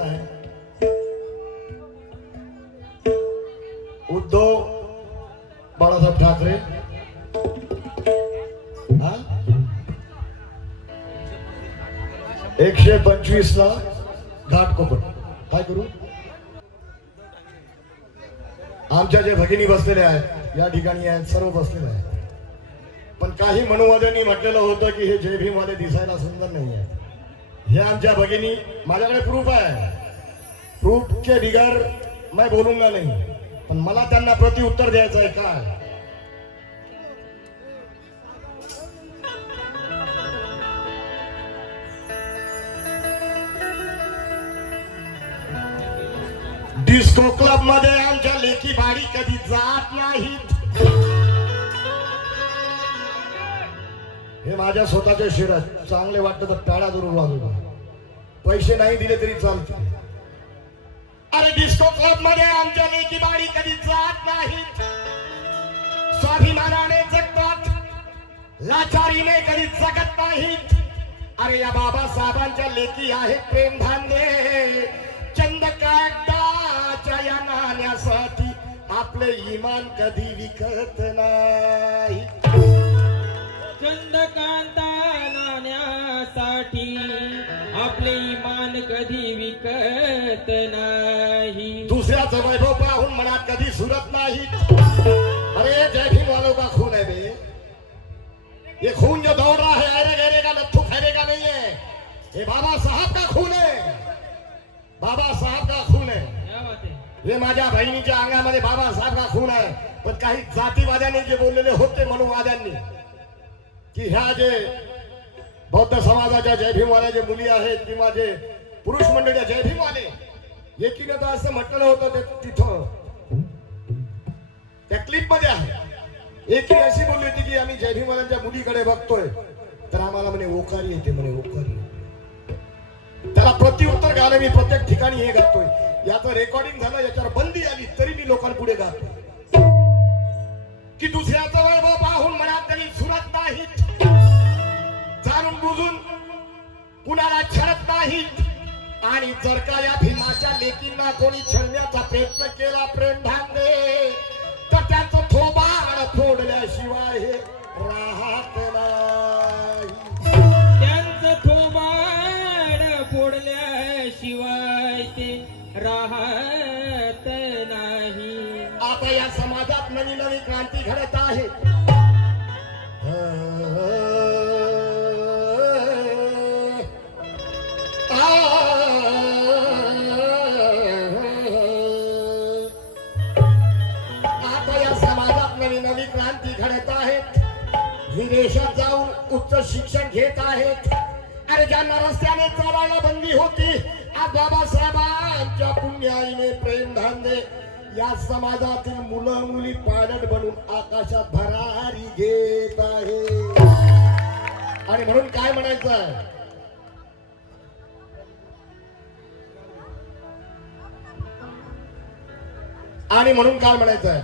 आहे. उद्धव बाळासाहेब ठाकरे. हा 125 ला घाटकोपर. काय करू? आमच्या जे भगिनी बसलेले आहेत या ठिकाणी आहेत, सर्व बसलेले आहेत. पण काही मनुवाद्यांनी म्हटलेलं होतं की हे जय भीमवाले दिसायला सुंदर नाही आहे. हे आमच्या भगिनी, माझ्याकडे प्रूफ आहे. प्रूफ के बिगर मैं बोलूंगा नहीं. पण मला त्यांना प्रति उत्तर द्यायचं आहे. काय डिस्को क्लब मध्ये आमच्या लेकी बाडी कधी जात नाहीत. हे माझ्या स्वतःचे शिर आहेत. चांगले वाटतं तर टाळा जरूर वाजवा. पैसे नाही दिले तरी चालते. अरे डिस्को क्लब मध्ये आमच्या लेकी बाडी कधी जात नाहीत. स्वाभिमानाने जगतात, लाचारीने कधी जगत नाहीत. अरे या बाबासाहेबांच्या लेकी आहेत प्रेमधान्य. चंदकांताच्या या नाण्यासाठी आपले इमान कधी विकत नाही. चंदकांता नाण्यासाठी आपले इमान कधी विकत नाही. दुसऱ्याचं वैभव पाहून मनात कधी सुरत नाही. अरे जय भीम वालों का खून है बे. ये खून जो दौड़ रहा है अरे गहरे का लत्थू खैरे का नहीं है. ये बाबा साहब का खून है. बाबा साहब का खून है. हे माझ्या बहिणीच्या अंगामध्ये बाबासाहेब का खून आहे. पण काही जातीवाद्यांनी जे बोललेले होते मनुवाद्यांनी की ह्या जे बौद्ध समाजाच्या जय भीमवाल्या जे मुली आहेत किंवा जे पुरुष मंडळी जय भीमवाले, एकीने तर असं म्हटलेलं होतं ते तिथं त्या क्लिप मध्ये आहे. एकी अशी बोलली होती की आम्ही जय भीमवाल्यांच्या मुलीकडे बघतोय तर आम्हाला म्हणे ओकारी येते. म्हणे ओकारी. त्याला प्रत्युत्तर गाणं मी प्रत्येक ठिकाणी हे गातोय. याचं रेकॉर्डिंग झालं, याच्यावर बंदी आली तरी मी लोकांपुढे गातो की दुसऱ्याचं वैभव पाहून मनात कधी सुरत नाहीत. जाणून बुजून कुणाला छळत नाहीत. आणि जर का या भीमाच्या लेकींना कोणी छळण्याचा प्रयत्न केला प्रेमधान्य तर त्याचं थोबाड फोडल्याशिवाय हे राहत नाही. त्यांचं थोबाड फोडल्याशिवाय ते राहत नाही. आता या समाजात नवी नवी क्रांती घडत आहे. आता या समाजात नवी नवी क्रांती घडत आहेत. विदेशात जाऊन उच्च शिक्षण घेत आहेत. अरे ज्यांना रस्त्याने चालायला बंदी होती आज बाबासाहेबांच्या पुण्याईने प्रेमधान्य या समाजातील मुलं मुली पायलट बनून आकाशात भरारी घेत आहे. आणि म्हणून काय म्हणायचं आहे, आणि म्हणून काय म्हणायचं आहे,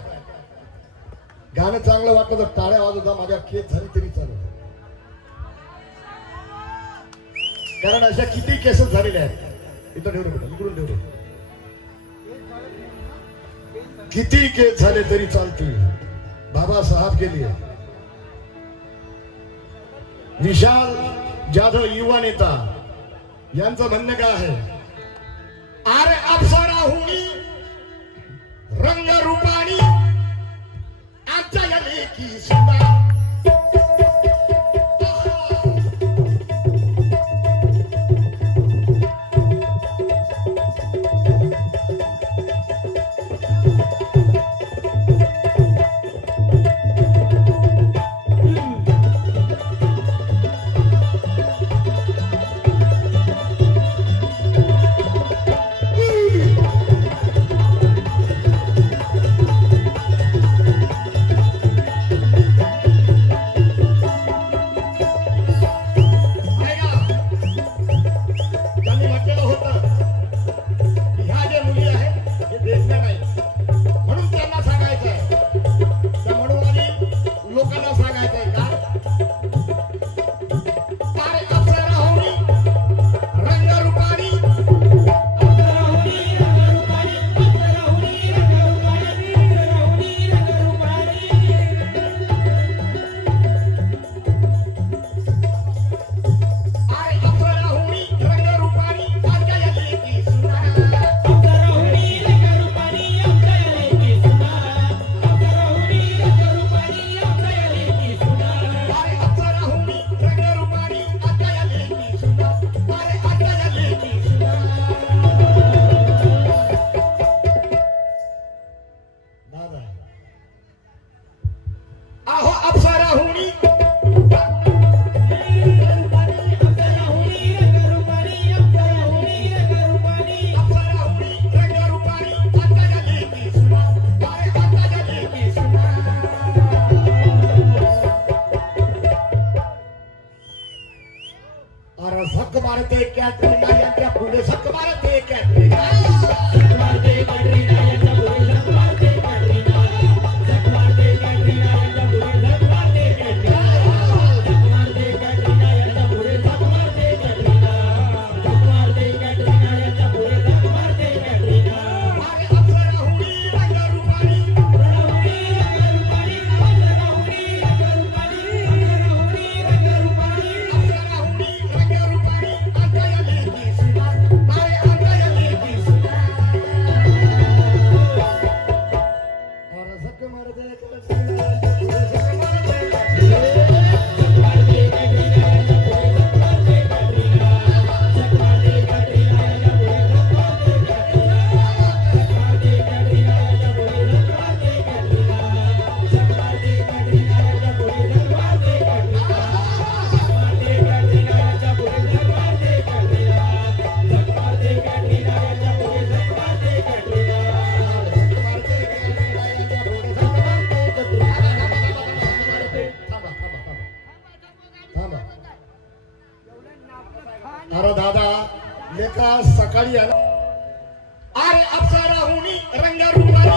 गाणं चांगलं वाटलं तर टाळ्या वाजवता. माझ्या केस झाली तरी चालेल. कारण अशा किती केसेस झालेल्या आहेत. इथं ठेवलं बेटा, इकडून ठेवलं. किती केस झाले तरी चालतील. बाबासाहेब के लिए विशाल जाधव युवा नेता यांचं म्हणणं काय आहे, अरे अप्सरा हुनी रंग रूपानी आमच्या या लेकी सुद्धा. सकाळी आहे ना अरे अप्सरा हुनी रंगरूपानी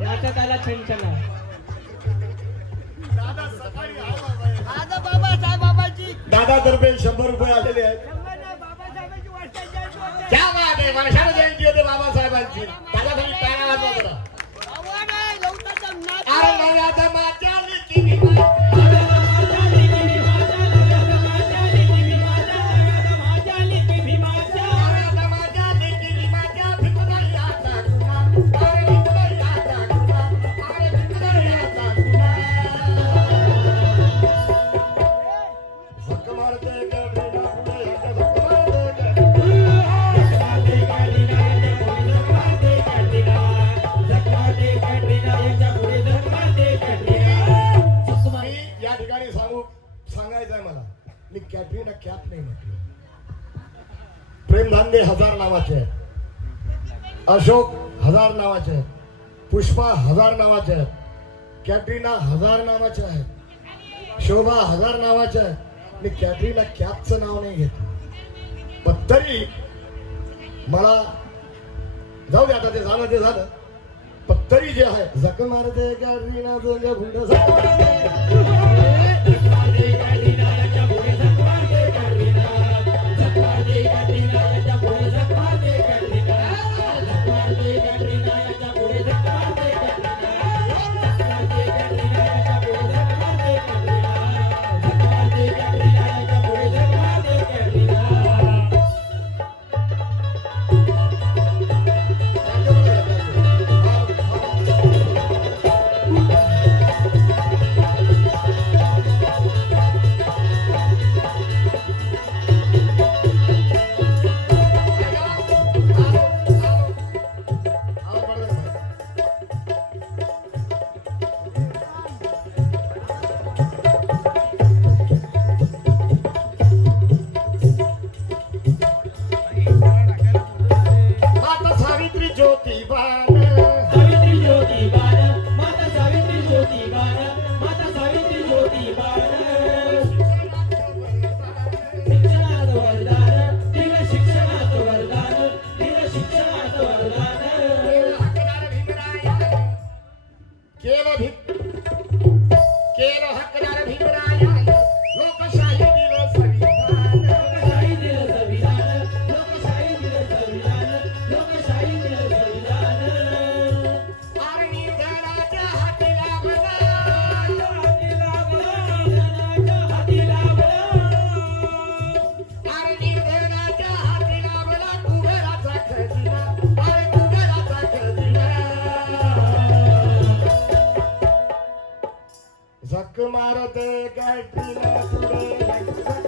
नाचत आला छंछना. दादा तर्फे 100 रुपये आलेले आहेत. क्या बात आहे वर्षाला जयंती होते बाबासाहेबांची. दादासाठी टाळ्या वाजवा जरा. अरे नव्याचा मात्या लिखी विमा. सांगायचंय मला मी कॅटरीना कॅफ नाही म्हटलं. प्रेम धांदे 1000 नावाचे आहेत, अशोक 1000 नावाचे आहेत, पुष्पा 1000 नावाचे आहेत, कॅटरीना 1000 नावाचे आहेत, शोभा 1000 नावाचे आहेत. मी कॅटरीना कॅफचं नाव नाही घेत. पण तरी मला जाऊ दे, आता ते झालं. पण तरी जे आहे जख मारते कॅटरीना गुंड झक मारते कॅटरीना पुढे